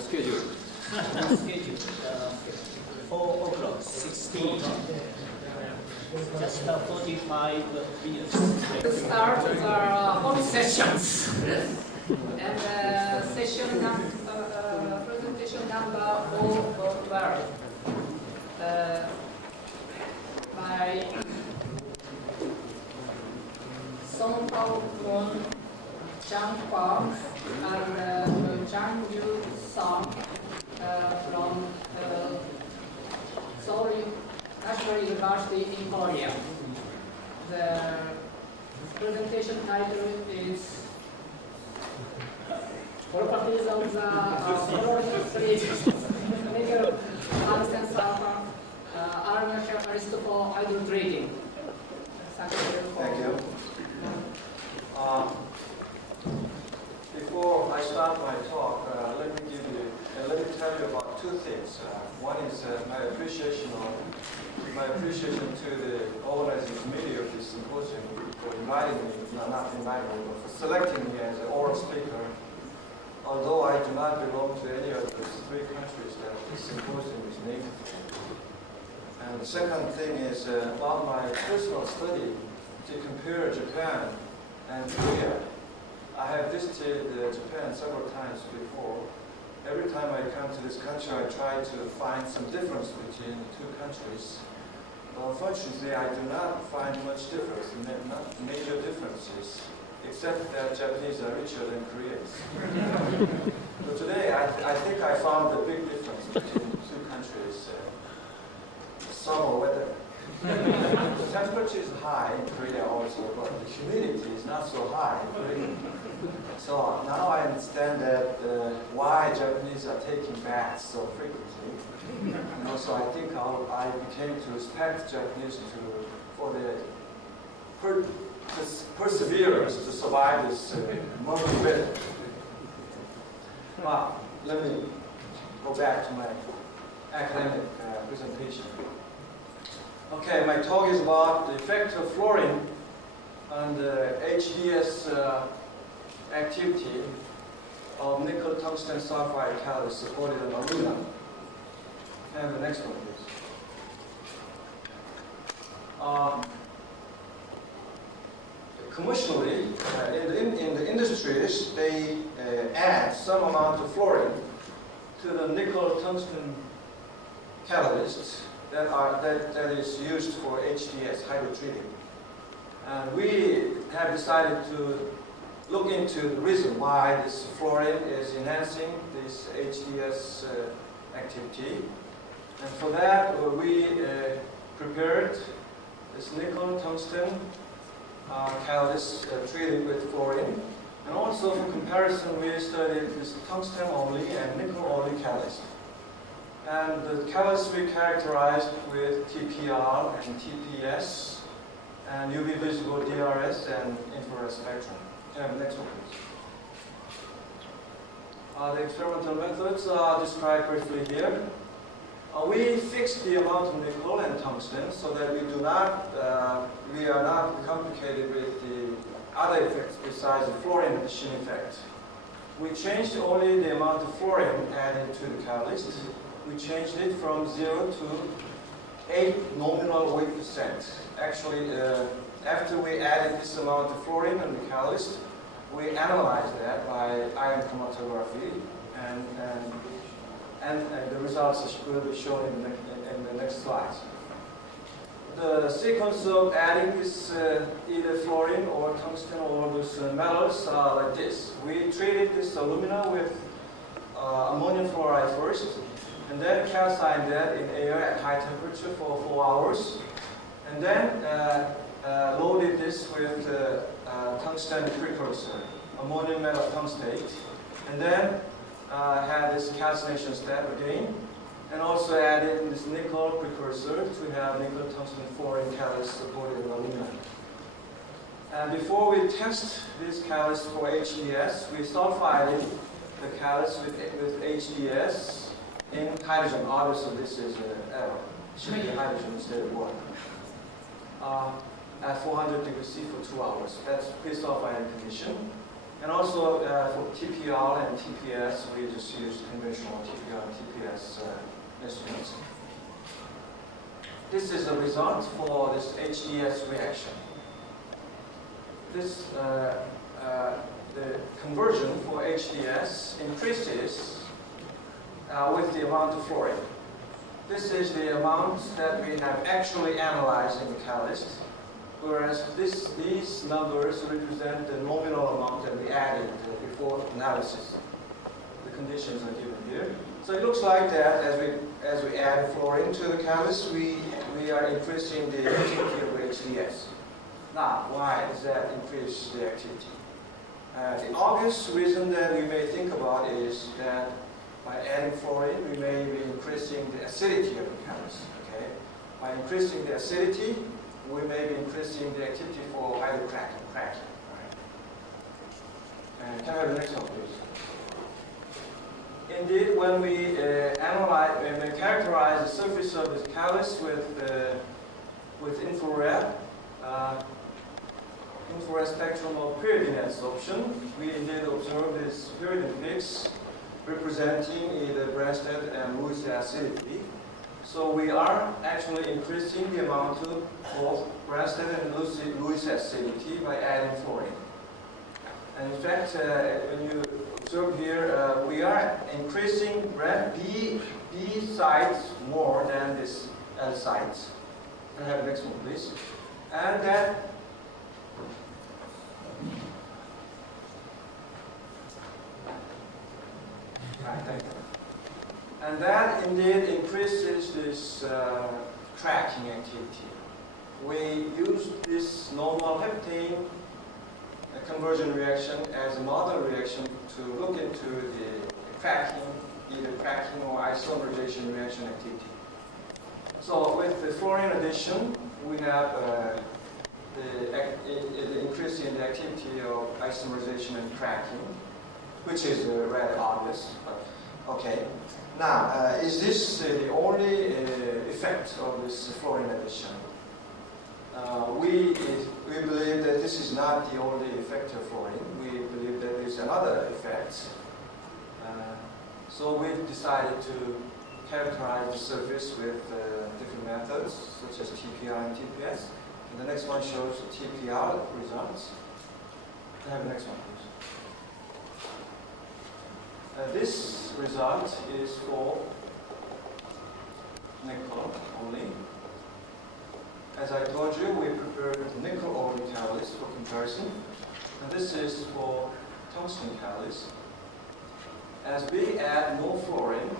Schedule. 4 o'clock, 16. Just 45 minutes. Start the whole sessions. And presentation number 12 by Heup Moon, Zhang Huang, and Niw-S from Seoul National University in Korea. The presentation title is Properties of the Nickel Tungsten Sulfur Aluminum Catalyst for Hydrotreating. Thank you. Before I start my talk, let me tell you about two things. One is my appreciation to the organizing committee of this symposium for inviting me, not inviting me, but for selecting me as an oral speaker. Although I do not belong to any of those 3 countries that this symposium is native to. And the second thing is about my personal study to compare Japan and Korea. I have visited Japan several times before. Every time I come to this country, I try to find some difference between the 2 countries. But unfortunately, I do not find much difference, not major differences, except that Japanese are richer than Koreans. So today, I think I found the big difference between the 2 countries. Summer weather. The temperature is high in Korea also, but the humidity is not so high in Korea. So now I understand that why Japanese are taking baths so frequently. And also I think I became to respect Japanese for their perseverance to survive this muggy weather. Let me go back to my academic presentation. Okay, my talk is about the effect of fluorine on the HDS activity of nickel tungsten sulfide catalyst supported on aluminum. And the next one, please. Commercially, in the industries, they add some amount of fluorine to the nickel tungsten catalyst that is used for HDS, hydrotreating. And we have decided to look into the reason why this fluorine is enhancing this HDS activity. And for that, we prepared this nickel tungsten catalyst treated with fluorine. And also for comparison, we studied this tungsten only and nickel only catalyst. And the catalyst we characterized with TPR and TPS and UV visible DRS and infrared spectrum. Next one, please. The experimental methods are described briefly here. We fixed the amount of nickel and tungsten so that we are not complicated with the other effects besides the fluorine addition effect. We changed only the amount of fluorine added to the catalyst. We changed it from 0 to 8 nominal weight %. Actually, after we added this amount of fluorine in the catalyst, we analyzed that by ion chromatography, and the results will be shown in the next slides. The sequence of adding this either fluorine or tungsten or those metals are like this. We treated this alumina with ammonium fluoride first, and then calcined that in air at high temperature for 4 hours, and then loaded this with tungsten precursor, ammonium metal tungstate, and then had this calcination step again, and also added this nickel precursor to have nickel tungsten fluorine catalyst supported in aluminum. And before we test this catalyst for HDS, we sulfided the catalyst with HDS in hydrogen. Obviously, this is an error. It should be hydrogen instead of water. At 400 degrees C for 2 hours. That's pre-sulfiding condition. And also for TPR and TPS, we just use conventional TPR and TPS instruments. This is the result for this HDS reaction. This, the conversion for HDS increases with the amount of fluorine. This is the amount that we have actually analyzed in the catalyst, whereas these numbers represent the nominal amount that we added before analysis. The conditions are given here. So it looks like that as we add fluorine to the catalyst, we are increasing the activity of HDS. Now, why does that increase the activity? The obvious reason that we may think about is that by adding fluorine, we may be increasing the acidity of the catalyst. Okay? By increasing the acidity, we may be increasing the activity for hydrocracking. Right? And can I have the next one, please? Indeed, when we characterize the surface of this catalyst with infrared spectrum of pyridine adsorption, we indeed observe these pyridine peaks representing either Bronsted and Lewis acidity. So we are actually increasing the amount of both Bronsted and Lewis acidity by adding fluorine. And in fact, when you observe here, we are increasing B sites more than this L sites. Can I have the next one, please? And that and that indeed increases this cracking activity. We use this normal heptane conversion reaction as a model reaction to look into the cracking, either cracking or isomerization reaction activity. So with the fluorine addition, we have the increase in the activity of isomerization and cracking, which is rather obvious, but okay. Now, is this the only effect of this fluorine addition? We believe that this is not the only effect of fluorine. We believe that there's another effect. So we've decided to characterize the surface with different methods, such as TPR and TPS. And the next one shows the TPR results. Can I have the next one, please? This result is for nickel only. As I told you, we prepared nickel-only catalyst for comparison. And this is for tungsten catalyst. As we add more fluorine,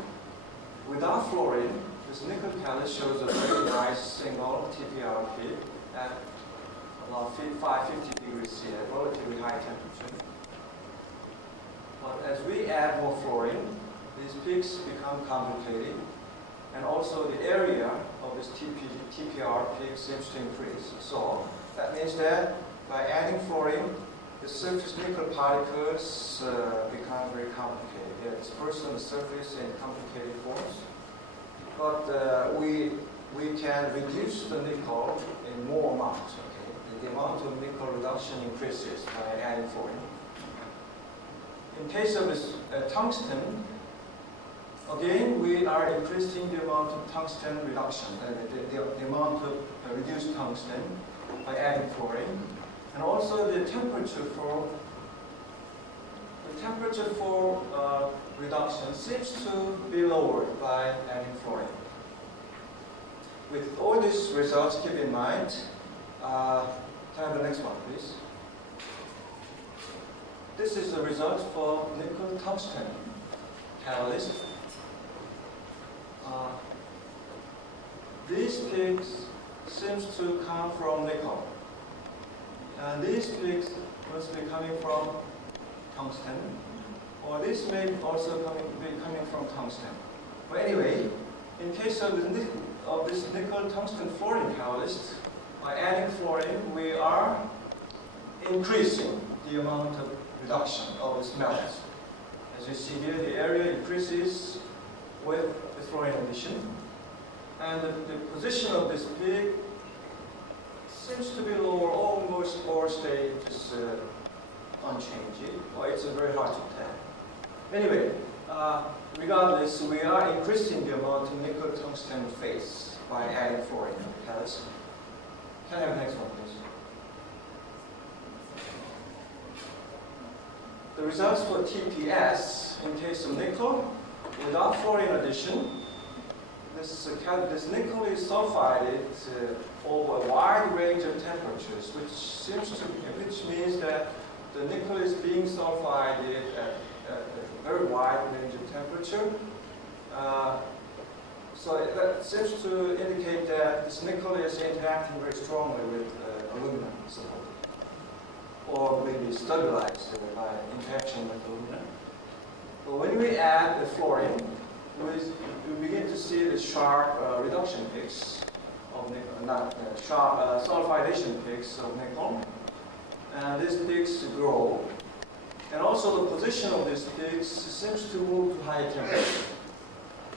without fluorine, this nickel catalyst shows a very nice single TPR peak at about 550 degrees C at relatively high temperature. But as we add more fluorine, these peaks become complicated, and also the area of this TPR peak seems to increase. So that means that by adding fluorine, the surface nickel particles become very complicated. They are dispersed on the surface in complicated forms. But we can reduce the nickel in more amounts. Okay? The amount of nickel reduction increases by adding fluorine. In case of this tungsten, again, we are increasing the amount of tungsten reduction, the amount of reduced tungsten by adding fluorine. And also the temperature for reduction seems to be lowered by adding fluorine. With all these results, keep in mind, can I have the next one, please? This is the result for nickel tungsten catalyst. These peaks seems to come from nickel. And these peaks must be coming from tungsten. Or this may also be coming from tungsten. But anyway, in case of this nickel tungsten fluorine catalyst, by adding fluorine, we are increasing the amount of reduction of its melt. As you see here, the area increases with the fluorine addition. And the position of this peak seems to be lower, almost or stay just unchanging, or it's very hard to tell. Anyway, regardless, we are increasing the amount of nickel tungsten phase by adding fluorine catalyst. Can I have the next one, please? The results for TPS in case of nickel without fluorine addition. This nickel is sulfided over a wide range of temperatures, which means that the nickel is being sulfided at a very wide range of temperature. So that seems to indicate that this nickel is interacting very strongly with aluminum support, or maybe stabilized by interaction with aluminum. But when we add the fluorine, we begin to see the sharp reduction peaks of nickel, not sharp sulfidation peaks of nickel. And these peaks grow. And also the position of these peaks seems to move to higher temperature.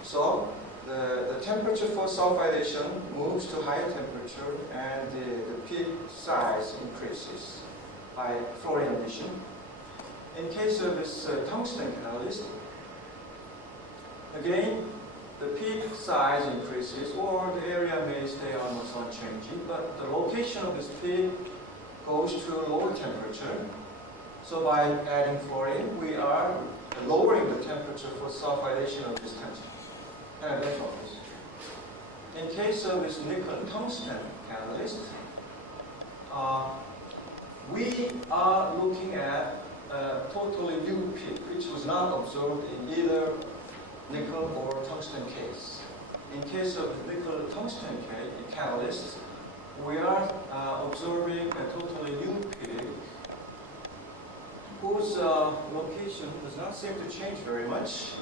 So the temperature for sulfidation moves to higher temperature, and the peak size increases by fluorine addition. In case of this tungsten catalyst, again, the peak size increases, or the area may stay almost unchanging, but the location of this peak goes to a lower temperature. So by adding fluorine, we are lowering the temperature for sulfidation of this tungsten. And that's all this. In case of this nickel tungsten catalyst, we are looking at a totally new peak, which was not observed in either nickel or tungsten case. In case of nickel tungsten catalyst, we are observing a totally new peak whose location does not seem to change very much.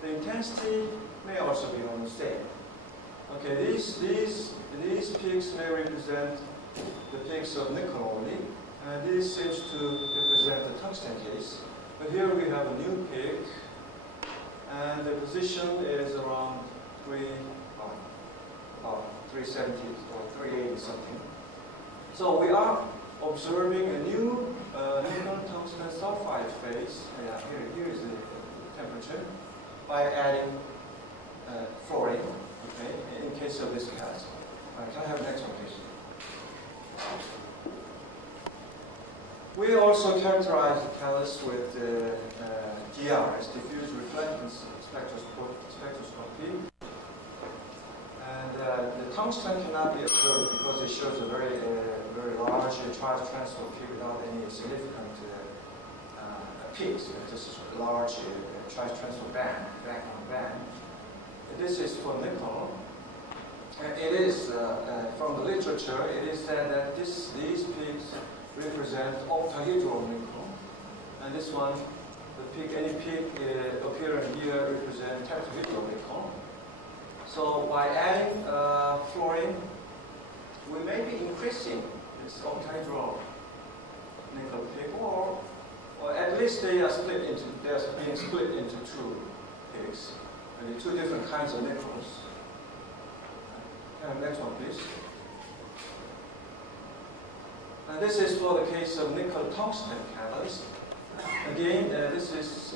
The intensity may also be almost the same. Okay, these peaks may represent the peaks of nickel only, and this seems to represent the tungsten case. But here we have a new peak, and the position is around 370 or 380 something. So we are observing a new nickel tungsten sulfide phase. Here is the temperature by adding fluorine. Okay, in case of this catalyst. Can I have the next one, please? We also characterize the catalyst with DRS, diffuse reflectance spectroscopy. And the tungsten cannot be observed because it shows a very large charge transfer peak without any significant peaks. Just a large charge transfer band, background band. This is for nickel. It is, from the literature, it is said that these peaks represent octahedral nickel. And this one, any peak appearing here represent tetrahedral nickel. So by adding fluorine, we may be increasing this octahedral nickel peak, or at least they are being split into two peaks, maybe two different kinds of nickels. Next one, please. And this is for the case of nickel tungsten catalyst. Again, this is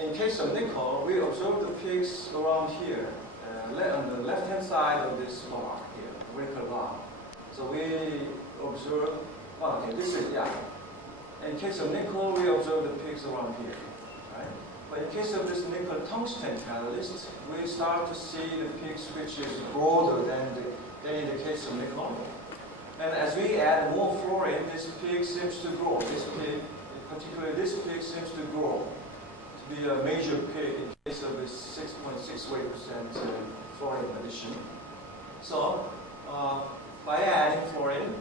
in case of nickel, we observe the peaks around here, on the left-hand side of this bar here, vertical bar. So we observe. This is In case of nickel, we observe the peaks around here, right? But in case of this nickel tungsten catalyst, we start to see the peaks which is broader than in the case of nickel. And as we add more fluorine, this peak seems to grow. This peak, particularly this peak, seems to grow to be a major peak in case of this 6.68% fluorine addition. So by adding fluorine,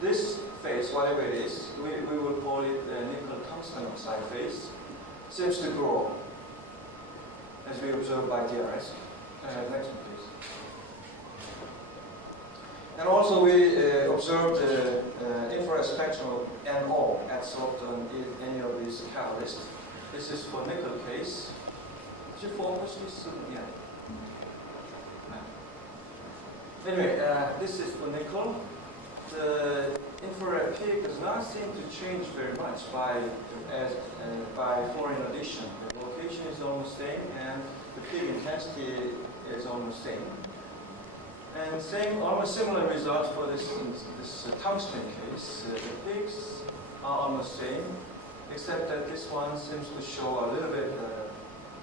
this phase, whatever it is, we will call it the nickel tungsten oxide phase, seems to grow as we observe by DRS. Next one, please. And also we observed the infrared spectrum of NO adsorbed on any of these catalysts. This is for nickel case. Did you focus this? Yeah. Anyway, this is for nickel. the infrared peak does not seem to change very much by fluorine addition. The location is almost same, and the peak intensity is almost same. And almost similar results for this tungsten case. The peaks are almost same, except that this one seems to show a little bit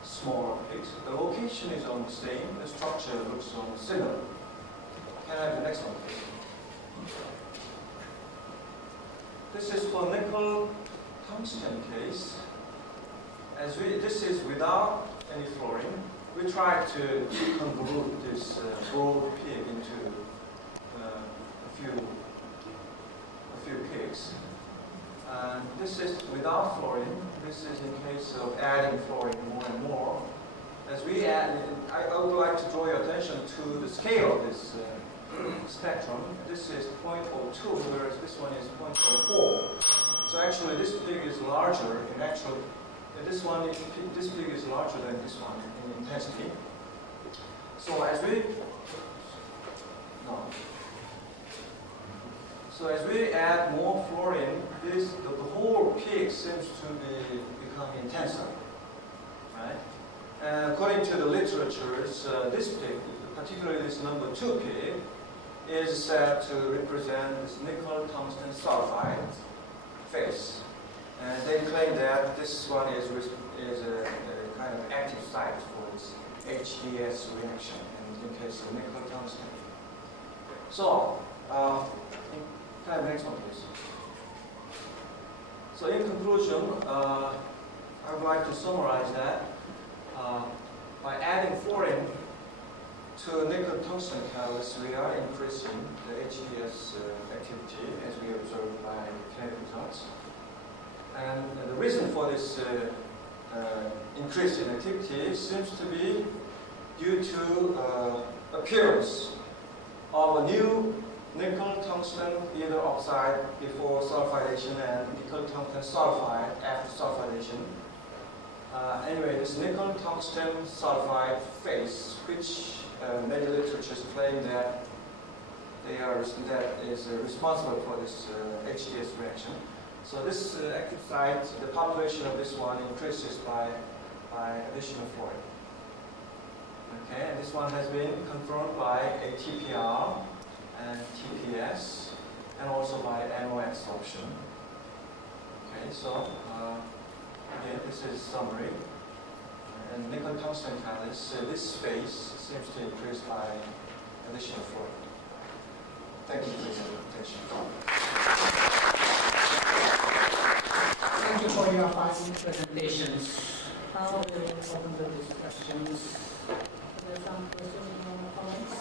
smaller peaks. The location is almost same. The structure looks almost similar. Can I have the next one, please? This is for nickel tungsten case. This is without any fluorine. We try to convolute this broad peak into a few peaks. And this is without fluorine. This is in case of adding fluorine more and more. As we add, I would like to draw your attention to the scale of this spectrum. This is 0.02, whereas this one is 0.04. So actually, this peak is larger. In actual, this peak is larger than this one in intensity. So as we add more fluorine, the whole peak seems to become intenser, right? And according to the literatures, this peak, particularly this number 2 peak, is said to represent this nickel tungsten sulfide phase. And they claim that this one is a kind of active site for this HDS reaction in case of nickel tungsten. So, can I have the next one, please? So, in conclusion, I would like to summarize that by adding fluorine to nickel tungsten catalyst, we are increasing the HDS activity as we observed by kinetic results. And the reason for this increase in activity seems to be due to appearance of a new nickel tungsten ether oxide before sulfidation and nickel tungsten sulfide after sulfidation. Anyway, this nickel tungsten sulfide phase, which many literatures claim that is responsible for this HDS reaction. So this active site, the population of this one increases by additional fluorine. Okay, and this one has been confirmed by a TPR and TPS, and also by NiW-S option. Okay, so again, this is summary. And nickel tungsten catalyst, this phase seems to increase by additional fluorine. Thank you for your attention. Thank you for your fine presentations. Now we will open the discussions. Are there some questions or comments?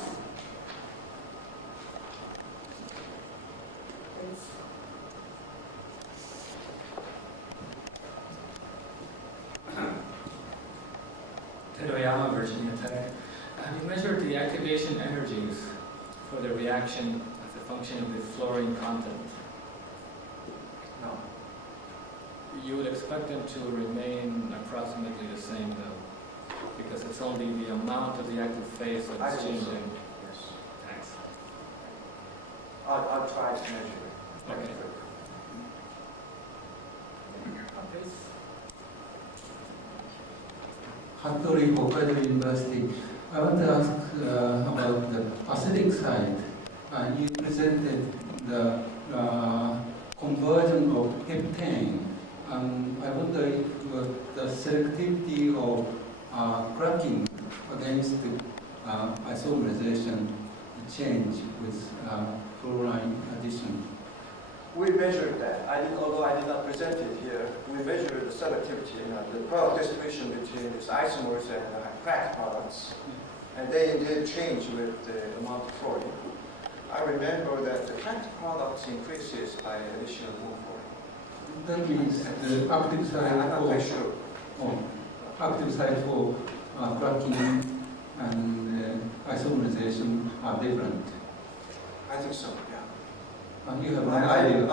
Please. Tedoyama, Virginia Tech. Have you measured the activation energies for the reaction as a function of the fluorine content? No. You would expect them to remain approximately the same though, because it's only the amount of the active phase that's changing. Yes. Thanks. I'll try to measure it. Okay. Please. Hattori, Hokkaido University. I want to ask about the acidic side. You presented the conversion of heptane. I wonder if the selectivity of cracking against isomerization change with fluorine addition. We measured that. Although I did not present it here, we measured the selectivity, the product distribution between these isomers and cracked products. And they did change with the amount of fluorine. I remember that the cracked products increases by additional more fluorine. That means the active side I'm not quite sure. Active side for cracking and isomerization are different. I think so, yeah. You have I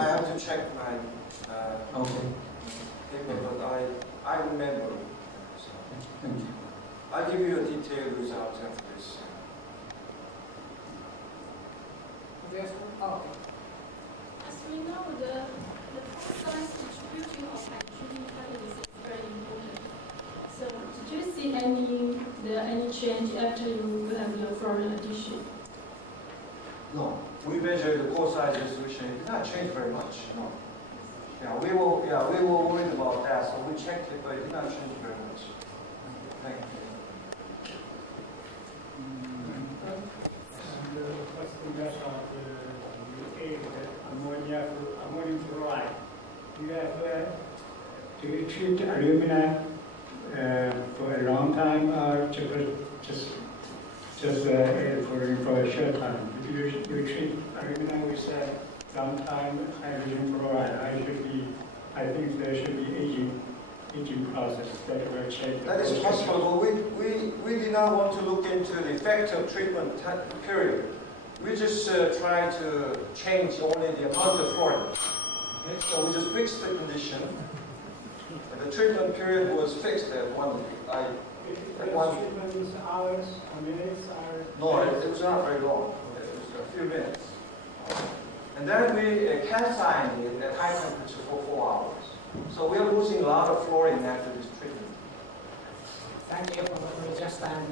have to check my okay. paper, but I remember. So Thank you. I'll give you a detailed result after this. Yes. Okay. we know the pore size distribution of hydrotreating catalyst is very important. So did you see any change after you have the fluorine addition? No, we measured the pore size distribution. It did not change very much. No. Yeah, we were worried about that, so we checked it, but it did not change very much. Thank you. What's the rest of the ammonium fluoride? Do you treat alumina for a long time or just for a short time? If you treat alumina with long time hydrogen fluoride, I think there should be aging process that will check. That is possible, but we did not want to look into the effective treatment period. We just try to change only the amount of fluorine. Okay? So we just fixed the condition. And the treatment period was fixed at one. Treatment hours or minutes or? No, it was not very long. It was a few minutes. And then we calcined it at high temperature for 4 hours. So we are losing a lot of fluorine after this treatment. Thank you, Professor. Just time.